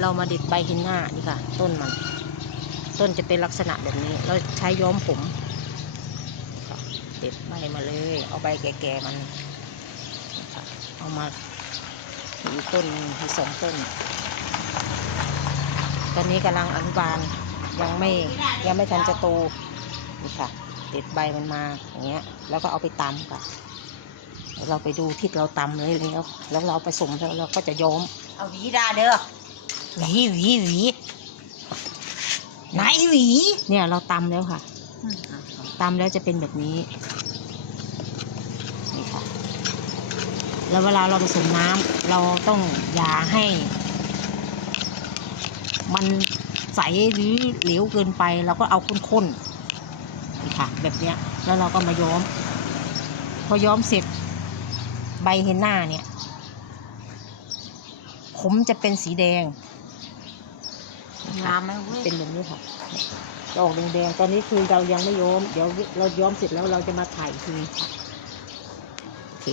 เรามาเด็ดใบเห็นหน้านี่ค่ะ ต้นมัน ต้นจะเป็นลักษณะแบบนี้ เราใช้ย้อมผมเด็ดใบมาเลย เอาใบแก่ๆมันเอามามีต้นมีสองต้น ตอนนี้กำลังอนุบาลยังไม่ยังไม่ทันจะโตนี่ค่ะเด็ดใบมันมาอย่างเงี้ย แล้วก็เอาไปตำค่ะเราไปดูที่เราตำเลยแล้ว แล้วเราผสมแล้วเราก็จะย้อม เอาวีดาเด้อ หวีหวีหวีไหนหวีเนี่ยเราตำแล้วค่ะตำแล้วจะเป็นแบบนี้นี่ค่ะแล้วเวลาเราผสมน้ำเราต้องอย่าให้ มันใสหรือเหลวเกินไปเราก็เอาข้นๆนี่ค่ะ แบบเนี้ย แล้วเราก็มาย้อม พอย้อมเสร็จใบเฮนหน่าเนี่ย ผมจะเป็นสีแดง งามไหมเว้ยเป็นแบบนี้ค่ะจะออกแดงๆตอนนี้คือเรายังไม่ย้อม เดี๋ยวเราย้อมเสร็จแล้วเราจะมาถ่ายอีกทีค่ะโอเค